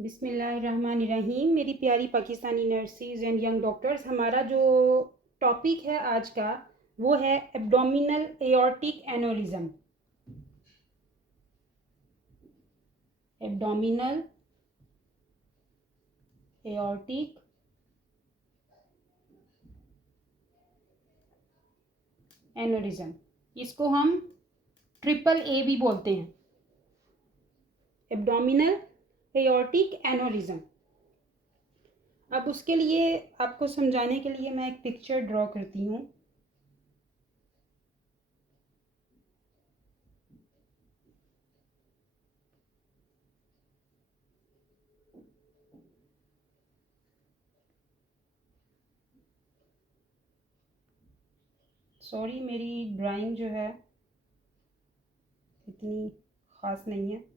बिस्मिल्लाहिर्रहमानिर्रहीम। मेरी प्यारी Pakistani nurses and young doctors, हमारा जो टॉपिक है आज का वो है abdominal aortic aneurysm. Abdominal aortic aneurysm, इसको हम ट्रिपल ए भी बोलते हैं, एब्डोमिनल एओर्टिक एनोरिज्म। अब उसके लिए आपको समझाने के लिए मैं एक पिक्चर ड्रॉ करती हूँ। सॉरी, मेरी ड्राइंग जो है इतनी ख़ास नहीं है।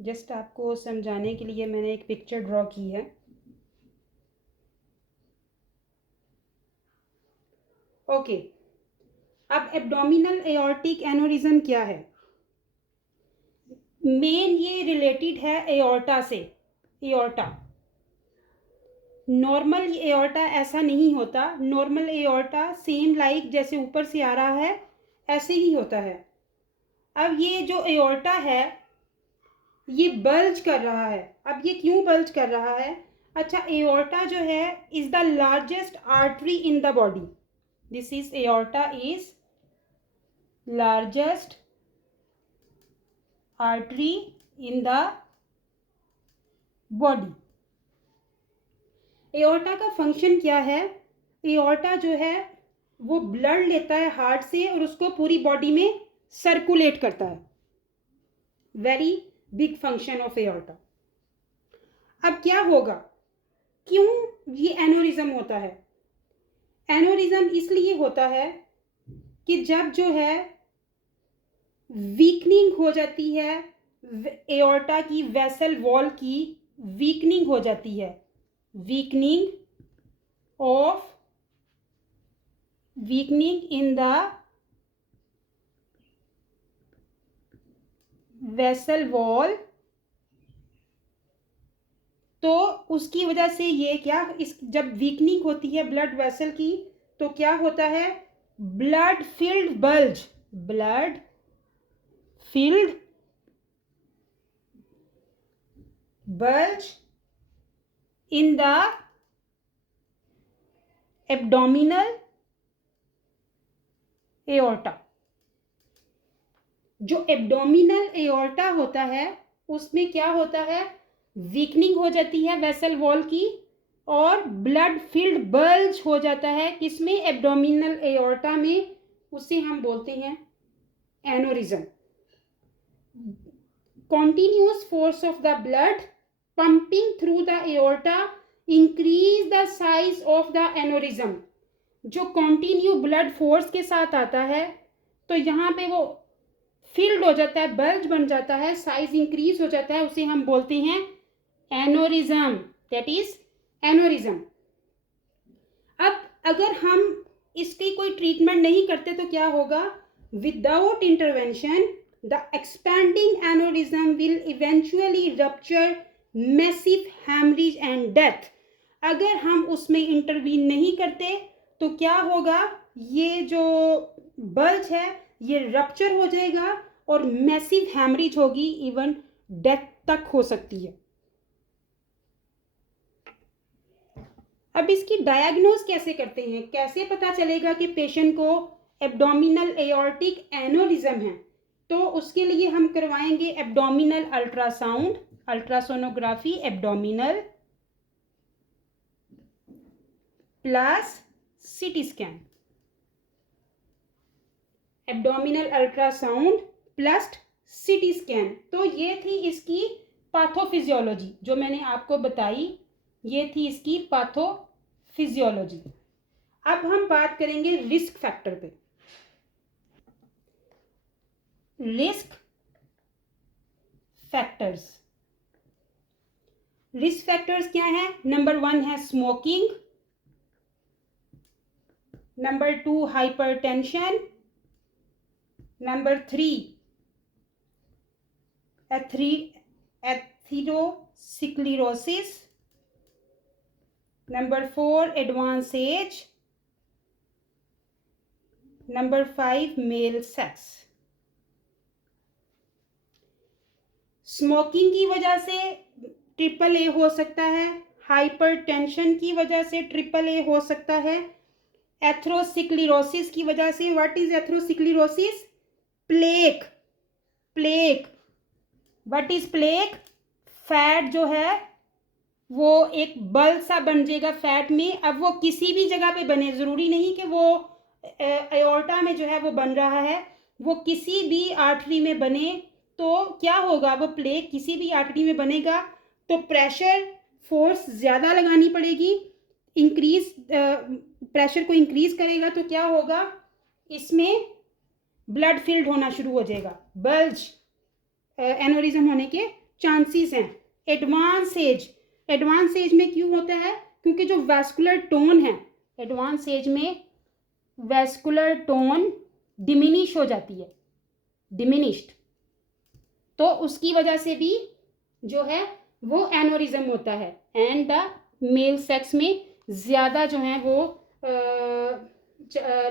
जस्ट आपको समझाने के लिए मैंने एक पिक्चर ड्रॉ की है। ओके, अब एब्डोमिनल एओर्टिक एनोरिज्म क्या है? मेन ये रिलेटेड है एओर्टा से। एओर्टा, नॉर्मल एओर्टा ऐसा नहीं होता। नॉर्मल एओर्टा सेम लाइक जैसे ऊपर से आ रहा है ऐसे ही होता है। अब ये जो एओर्टा है ये बल्ज कर रहा है। अब ये क्यों बल्ज कर रहा है? अच्छा, एओर्टा जो है is the largest artery in the body. This is aorta is largest artery in the body. Aorta का फंक्शन क्या है? एओर्टा जो है वो ब्लड लेता है हार्ट से और उसको पूरी बॉडी में सर्कुलेट करता है। Very big function of aorta. अब क्या होगा, क्यों ये एनोरिज्म होता है? एनोरिज्म इसलिए होता है कि जब जो है वीकनिंग हो जाती है, एओर्टा की वेसल वॉल की वीकनिंग हो जाती है। Weakening in the vessel wall, तो उसकी वजह से ये क्या, इस जब वीकनिंग होती है ब्लड वेसल की तो क्या होता है? Blood filled bulge, blood filled bulge in the abdominal aorta. जो एब्डोमिनल एओर्टा होता है उसमें क्या होता है? वीकनिंग हो जाती है वेसल वॉल की और ब्लड फील्ड बल्ज हो जाता है। किसमें? एब्डोमिनल एओर्टा में। उसे हम बोलते हैं aneurysm. continuous force of the blood pumping through the aorta increase the size of the aneurysm। जो कंटिन्यू ब्लड फोर्स के साथ आता है तो यहाँ पे वो फिल्ड हो जाता है, बल्ज बन जाता है, साइज इंक्रीज हो जाता है, उसे हम बोलते हैं एनोरिज्म। That is aneurysm. अब अगर हम इसकी कोई ट्रीटमेंट नहीं करते तो क्या होगा? Without intervention the expanding aneurysm will eventually rupture, massive haemorrhage and death. अगर हम उसमें इंटरवीन नहीं करते तो क्या होगा? ये जो बल्ज है ये रप्चर हो जाएगा और मैसिव हैमरेज होगी, इवन डेथ तक हो सकती है। अब इसकी डायग्नोज कैसे करते हैं? कैसे पता चलेगा कि पेशेंट को एब्डोमिनल एओर्टिक एनोरिज्म है? तो उसके लिए हम करवाएंगे abdominal ultrasound, ultrasonography abdominal plus CT scan. Abdominal ultrasound plus CT scan. तो ये थी इसकी पैथोफिजियोलॉजी जो मैंने आपको बताई, ये थी इसकी पैथोफिजियोलॉजी। अब हम बात करेंगे रिस्क फैक्टर पे। Risk factors. रिस्क फैक्टर्स क्या है? नंबर 1 है smoking, number 2 hypertension, number 3 atherosclerosis, number 4 advance age, number 5 male sex. Smoking की वजह से ट्रिपल ए हो सकता है, हाइपरटेंशन की वजह से ट्रिपल ए हो सकता है, एथेरोस्क्लेरोसिस की वजह से। What is atherosclerosis? Plaque. Plaque, what is plaque? Fat जो है वो एक बल सा बन जाएगा फैट में। अब वो किसी भी जगह पे बने, जरूरी नहीं कि वो एओर्टा में जो है वो बन रहा है, वो किसी भी आर्टरी में बने तो क्या होगा? वो प्लेक किसी भी आर्टरी में बनेगा तो प्रेशर फोर्स ज़्यादा लगानी पड़ेगी, इंक्रीज प्रेशर को इंक्रीज करेगा तो क्या होगा? इसमें ब्लड फिल्ड होना शुरू हो जाएगा, बल्ज एनोरिज्म होने के चांसेस हैं। एडवांस एज, एडवांस एज में क्यों होता है? क्योंकि जो वैस्कुलर टोन है, एडवांस एज में वैस्कुलर टोन डिमिनिश हो जाती है, डिमिनिश्ड, तो उसकी वजह से भी जो है वो एनोरिज्म होता है। एंड द मेल सेक्स में ज़्यादा जो है वो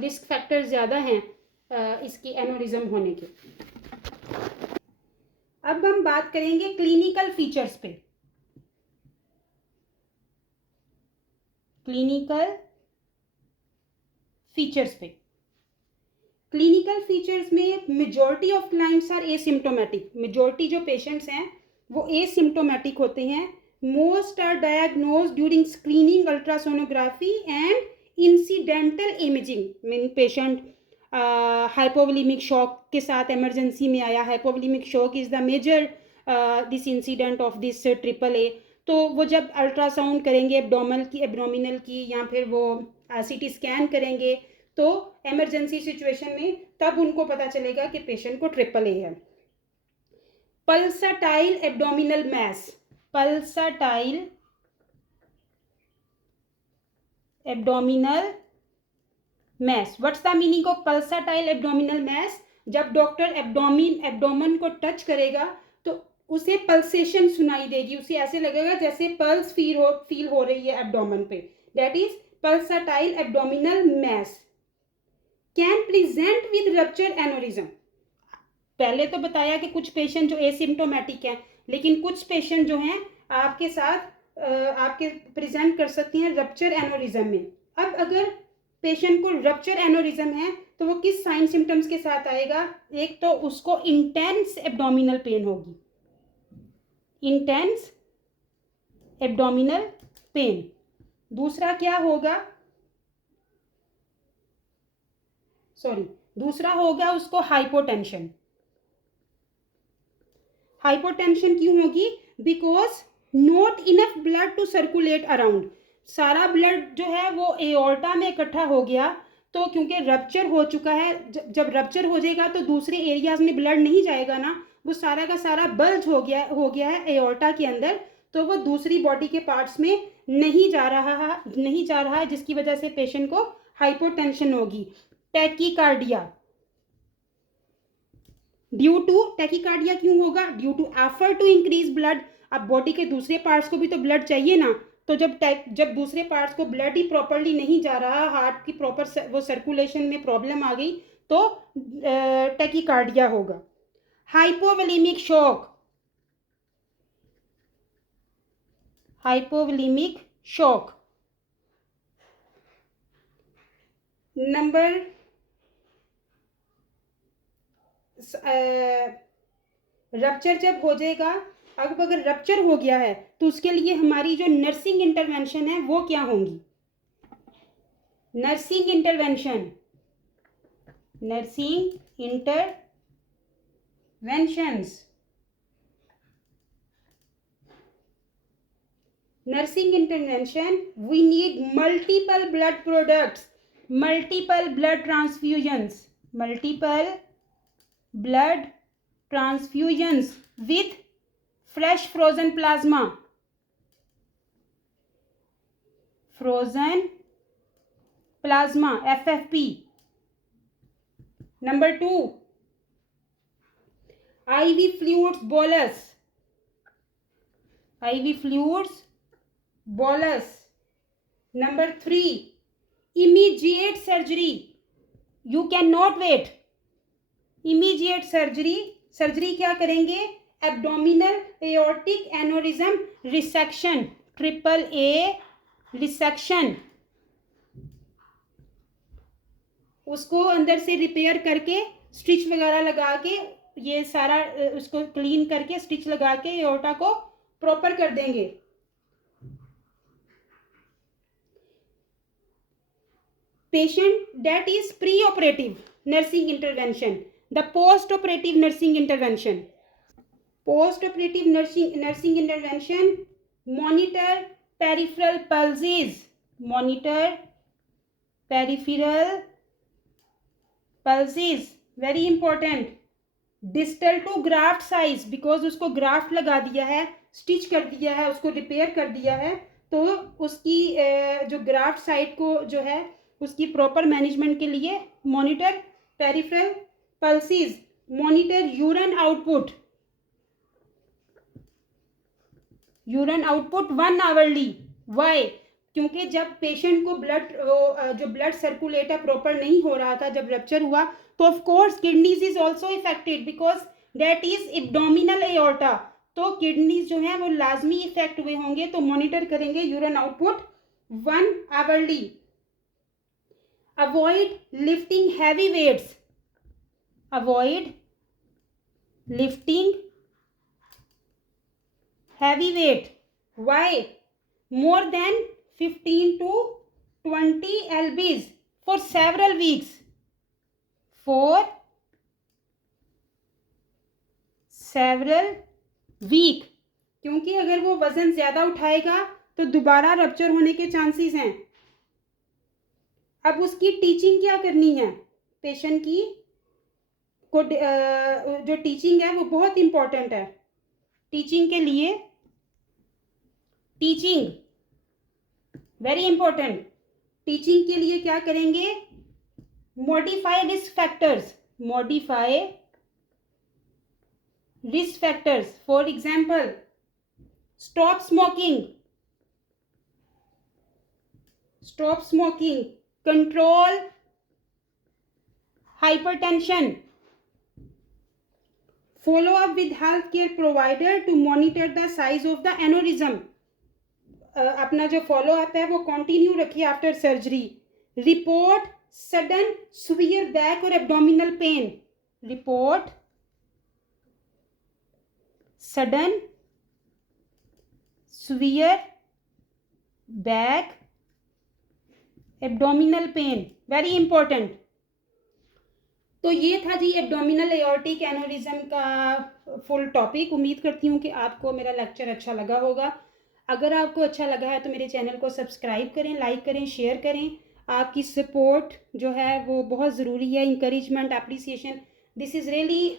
रिस्क फैक्टर ज़्यादा हैं इसकी एनोरिज्म होने के। अब हम बात करेंगे क्लिनिकल फीचर्स पे। क्लिनिकल फीचर्स पे, क्लिनिकल फीचर्स में majority of clients are asymptomatic. Majority जो पेशेंट्स हैं वो एसिम्टोमेटिक होते हैं। Most are diagnose during screening, ultrasonography and incidental imaging. Mean patient hypovolemic shock के साथ इमरजेंसी में आया, hypovolemic shock is the major this incident of this triple A. तो वो जब अल्ट्रासाउंड करेंगे एब्डोमिनल की या फिर वो सीटी स्कैन करेंगे तो इमरजेंसी सिचुएशन में तब उनको पता चलेगा कि पेशेंट को ट्रिपल ए है। Pulsatile abdominal mass, pulsatile abdominal mass. What's the meaning of pulsatile abdominal mass? जब डॉक्टर एब्डोमेन को टच करेगा तो उसे पल्सेशन सुनाई देगी, उसे ऐसे लगेगा जैसे पल्स फील हो रही है एब्डोमेन पे। That is pulsatile abdominal mass. Can present with rupture aneurysm. पहले तो बताया कि कुछ पेशेंट जो एसिम्टोमेटिक हैं, लेकिन कुछ पेशेंट जो हैं आपके साथ आपके प्रेजेंट कर सकती हैं रप्चर एनोरिज्म में। अब अगर पेशेंट को रप्चर एनोरिज्म है तो वो किस साइन सिम्टम्स के साथ आएगा? एक तो उसको इंटेंस एब्डोमिनल पेन होगी, इंटेंस एब्डोमिनल पेन। दूसरा क्या होगा? दूसरा होगा उसको हाइपोटेंशन। हाइपोटेंशन क्यों होगी? Because not enough blood to circulate around. सारा ब्लड जो है वो एओर्टा में इकट्ठा हो गया, तो क्योंकि रप्चर हो चुका है, जब रप्चर हो जाएगा तो दूसरे एरियाज में ब्लड नहीं जाएगा ना, वो सारा का सारा बल्ज हो गया है एओर्टा के अंदर, तो वो दूसरी बॉडी के पार्ट्स में नहीं जा रहा है, जिसकी वजह से पेशेंट को हाइपोटेंशन होगी। टैकीकार्डिया, ड्यू टू टैकीकार्डिया क्यों होगा? Due to effort to increase blood. अब बॉडी के दूसरे पार्ट्स को भी तो ब्लड चाहिए ना, तो जब दूसरे पार्ट्स को ब्लड ही प्रॉपरली नहीं जा रहा, हार्ट की प्रॉपर वो सर्कुलेशन में प्रॉब्लम आ गई तो टैकीकार्डिया होगा। Hypovolemic shock, hypovolemic shock. Number rupture जब हो जाएगा, अब अगर रप्चर हो गया है तो उसके लिए हमारी जो नर्सिंग इंटरवेंशन है वो क्या होंगी? Nursing intervention, nursing interventions. Nursing intervention, we need multiple blood products, multiple blood transfusions, multiple blood transfusions with fresh frozen plasma. Frozen plasma, FFP. Number 2, IV fluids bolus. IV fluids bolus. Number 3, immediate surgery. You cannot wait. Immediate surgery. Surgery क्या करेंगे? Abdominal aortic aneurysm resection, AAA resection. उसको अंदर से repair करके stitch वगैरह लगा के, ये सारा उसको क्लीन करके स्टिच लगा के एओर्टा को प्रॉपर कर देंगे. Patient that is pre-operative nursing intervention. The post-operative nursing intervention. Post-operative nursing intervention. Monitor peripheral pulses. Monitor peripheral pulses. Very important. Distal to graft size, because उसको graft लगा दिया है, स्टिच कर दिया है, उसको रिपेयर कर दिया है, तो उसकी जो ग्राफ्ट साइट को जो है उसकी प्रॉपर मैनेजमेंट के लिए monitor peripheral pulses. Monitor urine output. Urine output 1 hourly. Why? क्योंकि जब पेशेंट को जो ब्लड सर्कुलेटर प्रॉपर नहीं हो रहा था, जब रप्चर हुआ, तो of course kidneys is also affected because that is abdominal aorta. तो किडनीज जो है वो लाजमी इफेक्ट हुए होंगे. तो मॉनिटर करेंगे urine output 1 hourly. Avoid lifting heavy weights. Avoid lifting heavy weight. Why? More than 15 to 20 lbs for several weeks. For several week. क्योंकि अगर वो वजन ज्यादा उठाएगा तो दोबारा रप्चर होने के चांसेस हैं. अब उसकी टीचिंग क्या करनी है? पेशेंट की को जो टीचिंग है वो बहुत इम्पोर्टेंट है. टीचिंग के लिए टीचिंग वेरी इंपॉर्टेंट. टीचिंग के लिए क्या करेंगे? Modify risk factors. Modify risk factors. For example, stop smoking. Stop smoking. Control hypertension. Follow up with healthcare provider to monitor the size of the aneurysm. अपना जो follow up है वो continue रखिए after surgery. Report sudden severe back और abdominal pain. Report sudden severe back abdominal pain. Very important. तो ये था जी एब्डोमिनल एओर्टिक एनोरिज्म का फुल टॉपिक. उम्मीद करती हूँ कि आपको मेरा लेक्चर अच्छा लगा होगा. अगर आपको अच्छा लगा है तो मेरे चैनल को सब्सक्राइब करें, लाइक करें, शेयर करें. आपकी सपोर्ट जो है वो बहुत ज़रूरी है. Encouragement, appreciation, this is really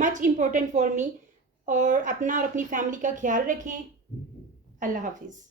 much important for me. और अपना और अपनी फैमिली का ख्याल रखें. अल्लाह हाफिज़.